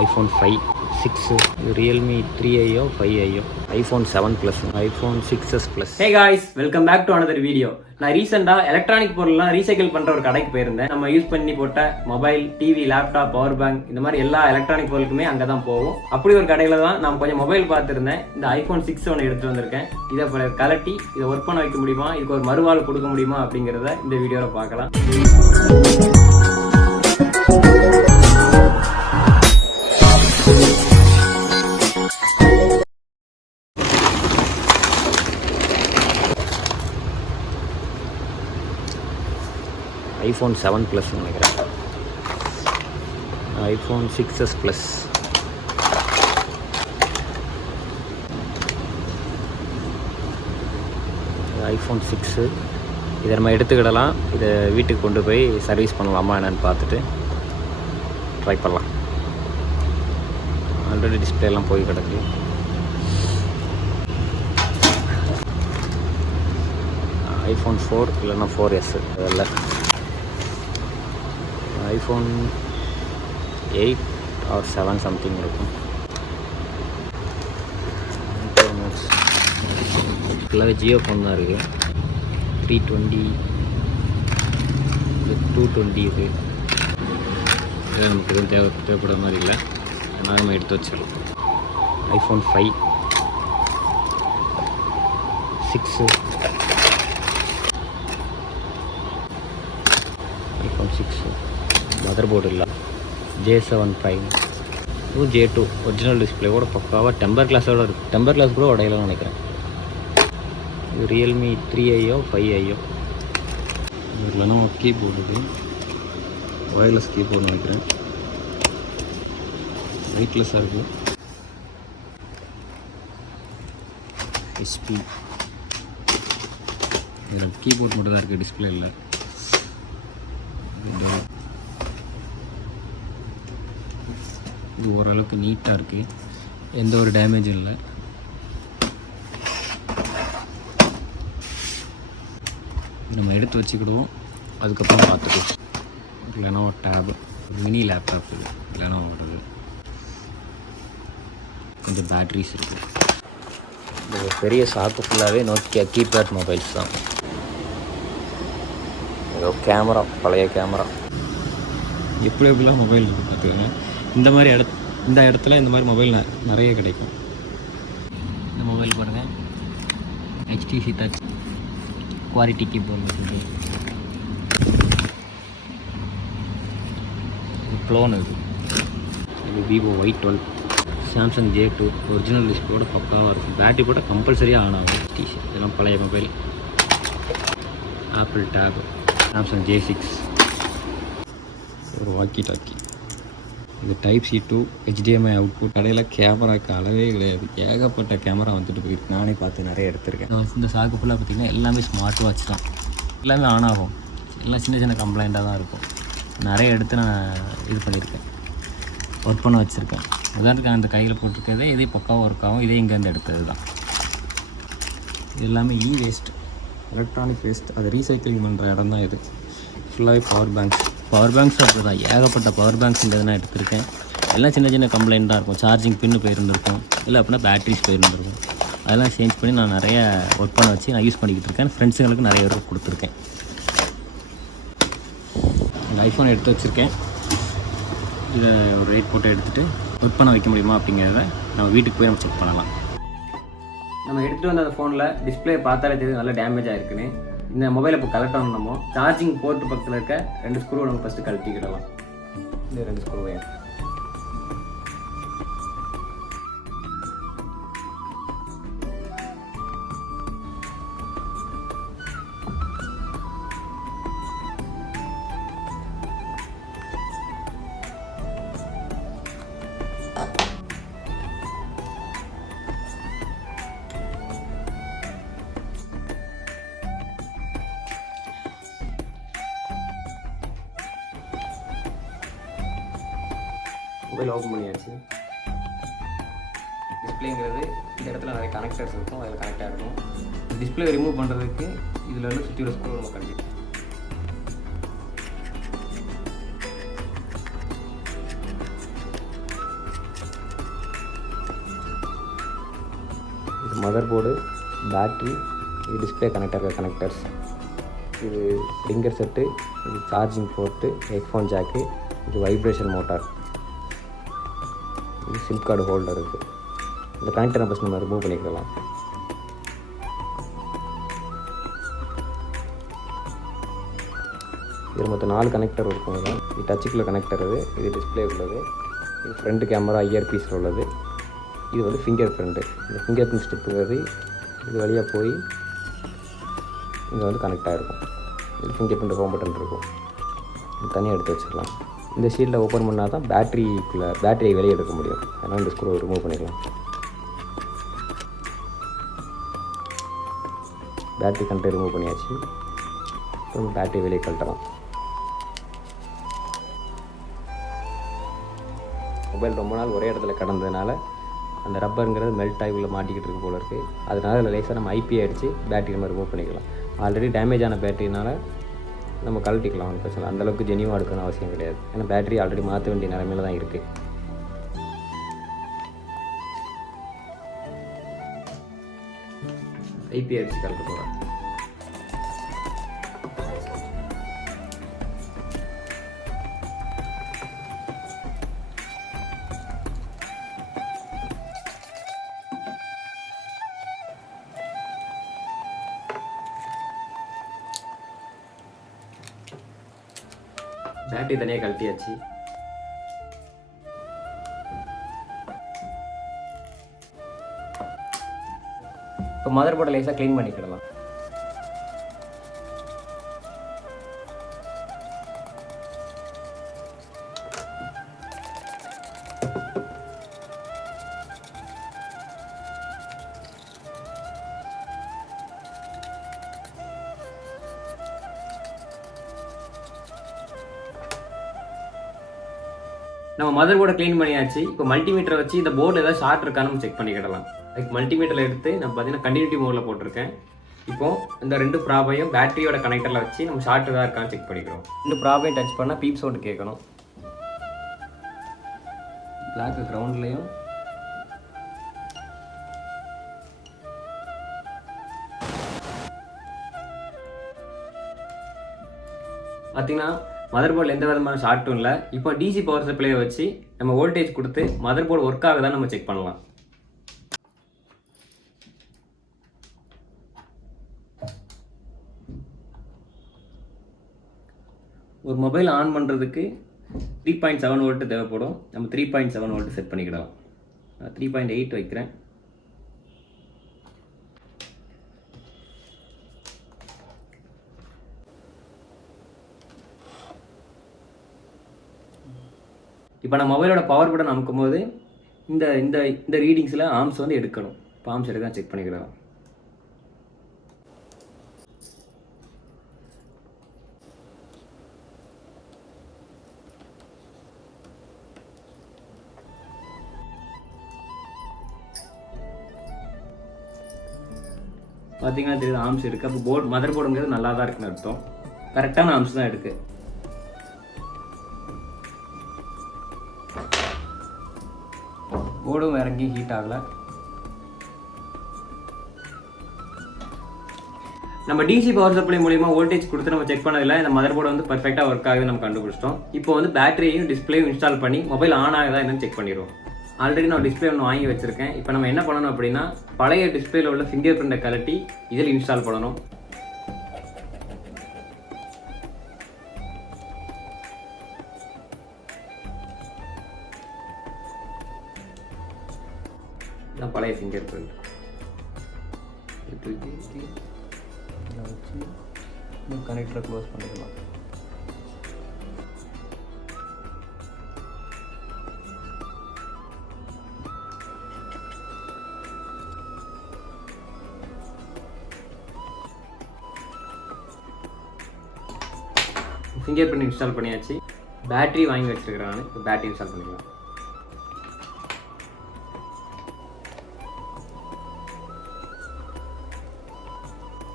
iPhone 5, 6, Realme 3i 5i, iPhone 7 Plus, iPhone 6s Plus. Hey guys, welcome back to another video. நான் ரீசெண்டாக electronic பொருள்லாம் recycle பண்ணுற ஒரு கடைக்கு போயிருந்தேன். நம்ம யூஸ் பண்ணி போட்ட mobile, TV, laptop, power bank இந்த மாதிரி எல்லா எலக்ட்ரானிக் பொருளுக்குமே அங்கே தான் போகும். அப்படி ஒரு கடையில் தான் நான் கொஞ்சம் மொபைல் பார்த்துருந்தேன். இந்த iPhone 6 ஒன்று எடுத்துகிட்டு வந்திருக்கேன். இதை கலட்டி இதை ஒர்க் பண்ண வைக்க முடியுமா, இதுக்கு ஒரு மறுவாழ்வு கொடுக்க முடியுமா அப்படிங்கிறத இந்த வீடியோவில் பார்க்கலாம். iPhone 7 Plus நினைக்கிறேன், iPhone 6s Plus, iPhone 6. இதை நம்ம எடுத்துக்கிடலாம். இதை வீட்டுக்கு கொண்டு போய் சர்வீஸ் பண்ணலாமா என்னன்னு பார்த்துட்டு ட்ரை பண்ணலாம். ஆல்ரெடி டிஸ்பிளேலாம் போய் கிடக்கு. iPhone 4 இல்லைன்னா 4s அதில் iPhone 8 or 7 சம்திங் இருக்கும். ஃபுல்லாகவே ஜியோ ஃபோன் தான் இருக்குது. 320 220 இது நமக்கு எதுவும் தேவைப்படுற மாதிரி இல்லை. அதனால் நம்ம எடுத்து வச்சிடலாம். iPhone 5, 6, iPhone 6 மதர் போர்டு இல்லை. J75 J2 ஒரிஜினல் டிஸ்பிளேவோட பக்காவாக டெம்பர் கிளாஸோடு இருக்குது. டெம்பர் கிளாஸ் கூட உடையலாம் நினைக்கிறேன். இது Realme 3i 5i. இதில் நம்ம கீபோர்டு இருக்குது, ஒயர்லெஸ் கீபோர்டு நினைக்கிறேன். வெயிட்லெஸ்ஸாக இருக்குது. HP இதில் கீபோர்ட் மட்டும் தான் இருக்குது, டிஸ்பிளே இல்லை. இது ஓரளவுக்கு நீட்டாக இருக்குது, எந்த ஒரு டேமேஜும் இல்லை. நம்ம எடுத்து வச்சுக்கிடுவோம், அதுக்கப்புறம் பார்த்துக்குவோம். Lenovo Tab மினி லேப்டாப், இது Lenovoடது. கொஞ்சம் பேட்ரிஸ் இருக்குது. இந்த பெரிய சாக்கு ஃபுல்லாகவே நோக்கியா கீபேட் மொபைல்ஸ் தான். ஏதோ கேமரா, பழைய கேமரா. எப்படிலாம் மொபைல் இருக்குது பார்த்துக்கோங்க. இந்த இடத்துல இந்த மாதிரி மொபைல் நிறைய கிடைக்கும். இந்த மொபைல் பாருங்கள், HTC டச் குவாலிட்டி கீபோர்டு இருக்குது. இது க்ளோன். இது Vivo Y12, Samsung J2 original டிஸ்பிளேயோட பக்காவாக இருக்கும். பேட்டரி போட்டால் கம்பல்சரியாக ஆன் ஆகும். HTC இதெல்லாம் பழைய mobile. Apple tape, Samsung J6, ஒரு வாக்கி டாக்கி. இது Type-C to HDMI அவுட்புட். கடையில் கேமராவுக்கு அளவே கிடையாது, ஏகப்பட்ட கேமரா வந்துட்டு போயிருக்கு. நானே பார்த்து நிறைய எடுத்திருக்கேன். இந்த சாக்கு ஃபுல்லாக பார்த்திங்கன்னா எல்லாமே ஸ்மார்ட் வாட்ச் தான். எல்லாமே ஆன் ஆகும். எல்லாம் சின்ன சின்ன கம்ப்ளைண்ட்டாக தான் இருக்கும். நிறைய எடுத்து நான் இது பண்ணியிருக்கேன், ஒர்க் பண்ண வச்சுருக்கேன். உதாரணத்துக்கு அந்த கையில் போட்டிருக்கிறதே இதே பக்காவும் ஒர்க் ஆகும். இதே இங்கேருந்து எடுத்தது தான். இது எல்லாமே வேஸ்ட், எலக்ட்ரானிக் வேஸ்ட். அது ரீசைக்கிளிங் பண்ணுற இடம் தான் இது. ஃபுல்லாகவே பவர் பேங்க்ஸ் அப்படி தான். ஏகப்பட்ட பவர் பேங்க்ஸ் இந்த நான் எடுத்திருக்கேன். எல்லாம் சின்ன சின்ன கம்ப்ளைண்ட் தான் இருக்கும். சார்ஜிங் பின்னு போயிருந்துருக்கும், இல்லை அப்படின்னா பேட்ரிஸ் போயிருந்துருக்கும். அதெல்லாம் சேஞ்ச் பண்ணி நான் நிறைய ஒர்க் பண்ண வச்சு நான் யூஸ் பண்ணிக்கிட்டு இருக்கேன். ஃப்ரெண்ட்ஸுங்களுக்கு நிறைய பேருக்கு கொடுத்துருக்கேன். ஐஃபோன் எடுத்து வச்சுருக்கேன். இதை ஒரு ரேட் போட்டு எடுத்துகிட்டு ஒர்க் பண்ண வைக்க முடியுமா அப்படிங்கிறத நம்ம வீட்டுக்கு போய் நம்ம செக் பண்ணலாம். நம்ம எடுத்துகிட்டு வந்த அந்த ஃபோனில் டிஸ்பிளே பார்த்தாலே தெரியுது நல்லா டேமேஜ் ஆகிருக்குன்னு. இந்த மொபைலை இப்போ கலெக்ட் பண்ணணுமோ சார்ஜிங் போர்ட்டு பக்கத்தில் இருக்க 2 ஸ்க்ரூவை நம்ம ஃபஸ்ட்டு கழட்டிக்கிடலாம். இந்த 2 ஸ்க்ரூவையும் மொபைல் ஓப்பன் பண்ணியாச்சு. டிஸ்பிளேங்கிறது இந்த இடத்துல நிறைய கனெக்டர்ஸ் இருக்கும், அதில் கனெக்டாக இருக்கும். டிஸ்பிளே ரிமூவ் பண்ணுறதுக்கு இதில் வந்து சுற்றி ஒரு ஸ்க்ரூ நம்ம கண்டிப்பாக மதர் போர்டு, பேட்ரி, இது டிஸ்பிளே கனெக்டர்ஸ், இது ரிங்கர் செட்டு, இது சார்ஜிங் போர்ட்டு, ஹெட்ஃபோன் ஜாக்கு, இது வைப்ரேஷன் மோட்டார், இது சிம் கார்டு ஹோல்டர் இருக்குது. இந்த கனெக்டரை ஃபஸ்ட் நம்ம ரிமூவ் பண்ணிக்கலாம். இது மொத்தம் 4 கனெக்டர் இருக்கும். இது டச்சுக்குள்ள கனெக்டர், இது டிஸ்பிளே உள்ளது, இது ஃப்ரண்ட் கேமரா இயர் பீஸில் உள்ளது, இது வந்து ஃபிங்கர் பிரிண்ட்டு. இந்த ஃபிங்கர் பிரிண்ட் ஸ்டிப்பு இது வழியாக போய் இங்கே வந்து கனெக்ட் ஆகிருக்கும். இது ஃபிங்கர் பிரிண்ட் ஹோம் பட்டன் இருக்கும், இது தனியாக எடுத்து வச்சுக்கலாம். இந்த ஷீல்டை ஓப்பன் பண்ணால் தான் பேட்டரியை வெளியே எடுக்க முடியும். அதனால் இந்த ஸ்க்ரூ ரிமூவ் பண்ணிக்கலாம். பேட்டரி கண்ட்ரை ரிமூவ் பண்ணியாச்சு. அப்புறம் பேட்டரி வெளியே கழட்டலாம். மொபைல் ரொம்ப நாள் ஒரே இடத்துல கடந்ததுனால அந்த ரப்பருங்கிறது மெல்ட் ஆகி உள்ள மாட்டிக்கிட்டு இருக்கு போல இருக்குது. அதனால் அதில் லேசாக நம்ம ஐபி அடித்து பேட்டரி நம்ம ரிமூவ் பண்ணிக்கலாம். ஆல்ரெடி டேமேஜ் ஆன பேட்டரினால நம்ம கழட்டிக்கலாம், ஒன்றும் பிரச்சனை. அந்தளவுக்கு ஜெனியூவாக எடுக்கணும்னு அவசியம் கிடையாது. ஏன்னா பேட்டரி ஆல்ரெடி மாற்ற வேண்டிய நிலைமையில தான் இருக்குது. ஐபி அடித்து கழட்ட போகிறேன். பேட்டரி தனியாக கழட்டியாச்சு. இப்போ மதர் போர்டை லேசாக க்ளீன் பண்ணிக்கிடலாம். நம்ம மதர் போர்டை க்ளீன் பண்ணியாச்சு. இப்போ மல்டிமீட்டரை வச்சு இந்த போர்டில் ஏதாவது ஷார்ட் இருக்கான்னு நம்ம செக் பண்ணிக்கிடலாம். அதுக்கு மல்டிமீட்டரில் எடுத்து நம்ம பார்த்தீங்கன்னா கண்டினியூட்டி மோடில் போட்டிருக்கேன். இப்போது இந்த 2 ப்ராபையும் பேட்டரியோட கனெக்டரில் வச்சு நம்ம ஷார்ட் ஏதாவது இருக்கான்னு செக் பண்ணிக்கிறோம். 2 ப்ராபையும் டச் பண்ணால் பீப் சவுண்டு கேட்கணும். பிளாக் கிரவுண்ட்லேயும் பார்த்தீங்கன்னா மதர் போர்டில் எந்த விதமான ஷார்ட்டும் இல்லை. இப்போ டிசி பவர் சப்ளையை வச்சு நம்ம வோல்டேஜ் கொடுத்து மதர் போர்டு ஒர்க் ஆகுதான்னு நம்ம செக் பண்ணலாம். ஒரு மொபைல் ஆன் பண்ணுறதுக்கு 3.7 வோல்ட் தேவைப்படும். நம்ம 3.7 வோல்ட் செட் பண்ணிக்கிடலாம். 3.8 வைக்கிறேன். இப்போ நான் மொபைலோட பவர் பட்டன் அமுக்கும் போது இந்த இந்த இந்த ரீடிங்ஸில் ஆர்ம்ஸ் வந்து எடுக்கணும். இப்போ ஆர்ம்ஸ் எடுக்க செக் பண்ணிக்கலாம். பார்த்தீங்கன்னா தெரியுது ஆர்ம்ஸ் இருக்குது. அப்போ மதர் போர்டுங்கிறது நல்லா தான் இருக்குன்னு அர்த்தம். கரெக்டான ஆர்ம்ஸ் தான் இருக்குது. போர்டும் இறங்கி ஹீட் ஆகலை. நம்ம டிசி பவர் சப்ளை மூலியமா வோல்டேஜ் கொடுத்து நம்ம செக் பண்ணதில்லை. இந்த மதர் போர்டு வந்து பர்ஃபெக்டாக ஒர்க் ஆகுது நம்ம கண்டுபிடிச்சிட்டோம். இப்போ வந்து பேட்டரியும் டிஸ்பிளேயும் இன்ஸ்டால் பண்ணி மொபைல் ஆன் ஆகுதா என்னன்னு செக் பண்ணிடுவோம். ஆல்ரெடி நான் டிஸ்பிளே ஒன்று வாங்கி வச்சிருக்கேன். இப்போ நம்ம என்ன பண்ணணும் அப்படின்னா பழைய டிஸ்பிளேல உள்ள ஃபிங்கர் பிரிண்டை கழட்டி இதில் இன்ஸ்டால் பண்ணணும். பழைய ஃபிங்கர் பிரிண்ட் வச்சு கனெக்டரை க்ளோஸ் பண்ணிக்கலாம். ஃபிங்கர் பிரிண்ட் இன்ஸ்டால் பண்ணியாச்சு. பேட்டரி வாங்கி வச்சிருக்கிறேன் நான். இப்போ பேட்டரி இன்ஸ்டால் பண்ணிக்கலாம்.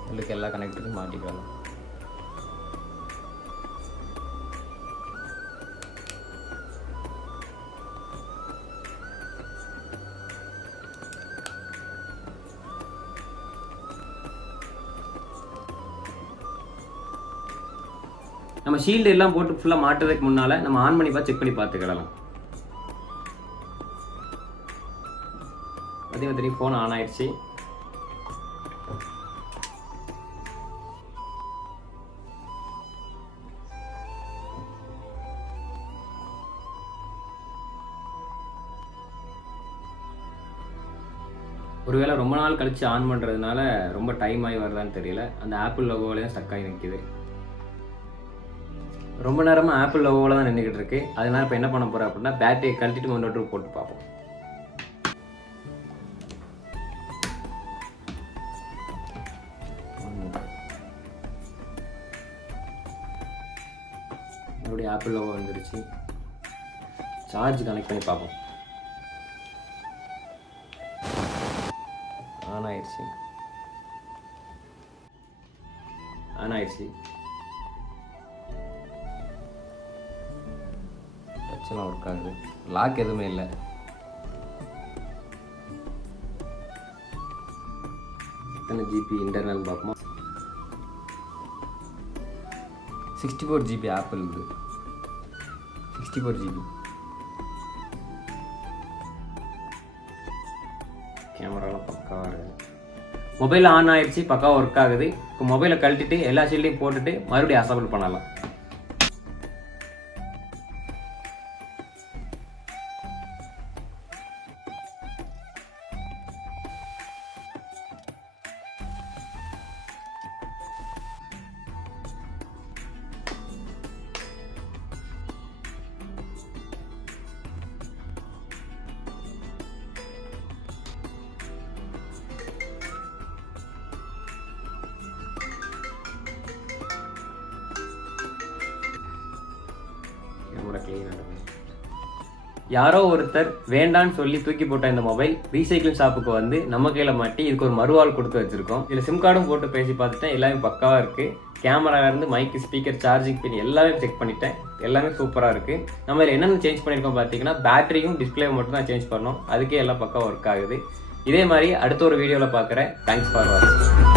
உங்களுக்கு எல்லா கனெக்டரும் மாட்டிக்கலாம். நம்ம ஷீல்டு எல்லாம் போட்டு ஃபுல்லாக மாட்டுறதுக்கு முன்னால் நம்ம ஆன் பண்ணி செக் பண்ணி பார்த்துக்கிடலாம். பார்த்தீங்கன்னா ஃபோன் ஆன் ஆயிடுச்சு. ஒருவேளை ரொம்ப நாள் கழிச்சு ஆன் பண்ணுறதுனால ரொம்ப டைம் ஆகி வருதான்னு தெரியல. அந்த ஆப்பிள் லோகோவிலே தான் ஸ்டக் ஆகி நிற்கிது. ரொம்ப நேரமாக ஆப்பிள் லோகோவில் தான் நின்றுக்கிட்டு இருக்கு. அதனால இப்போ என்ன பண்ண போகிறேன் அப்படின்னா பேட்டரியை கழட்டிட்டு முன்னோட்டு போட்டு பார்ப்போம். மறுபடியும் ஆப்பிள் லோகோ வந்துருச்சு. சார்ஜ் கனெக்ட் பண்ணி பார்ப்போம். ஆன் ஆயிடுச்சு. டச்செல்லாம் ஒர்க் ஆகுது. லாக் எதுவுமே இல்லை. எத்தனை ஜிபி இன்டர்னல் பார்ப்போமா? 64 ஜிபி ஆப்பிள் இது. 64 ஜிபி. கேமராலாம் பக்காவாக இருக்குது. மொபைல் ஆன் ஆயிடுச்சு, பக்காவாக ஒர்க் ஆகுது. இப்போ மொபைலை கழட்டிட்டு எல்லா ஷீல்டையும் போட்டுட்டு மறுபடியும் அசம்பிள் பண்ணலாம். யாரோ ஒருத்தர் வேண்டான்னு சொல்லி தூக்கி போட்ட இந்த மொபைல் ரீசைக்கிள் ஷாப்புக்கு வந்து நம்ம கையில் மாட்டி இதுக்கு ஒரு மறுவாள் கொடுத்து வச்சிருக்கோம். இதில் சிம் கார்டும் போட்டு பேசி பார்த்துட்டேன். எல்லாமே பக்காவாக இருக்குது. கேமராவிலேருந்து மைக்கு, ஸ்பீக்கர், சார்ஜிங் பின் எல்லாமே செக் பண்ணிட்டேன். எல்லாமே சூப்பராக இருக்குது. நம்ம இதில் என்னென்ன சேஞ்ச் பண்ணியிருக்கோம் பார்த்தீங்கன்னா பேட்டரியும் டிஸ்பிளே மட்டும் தான் சேஞ்ச் பண்ணோம். அதுக்கே எல்லாம் பக்காவாக ஒர்க் ஆகுது. இதே மாதிரி அடுத்த ஒரு வீடியோவில் பார்க்குறேன். தேங்க்ஸ் ஃபார் வாட்சிங்.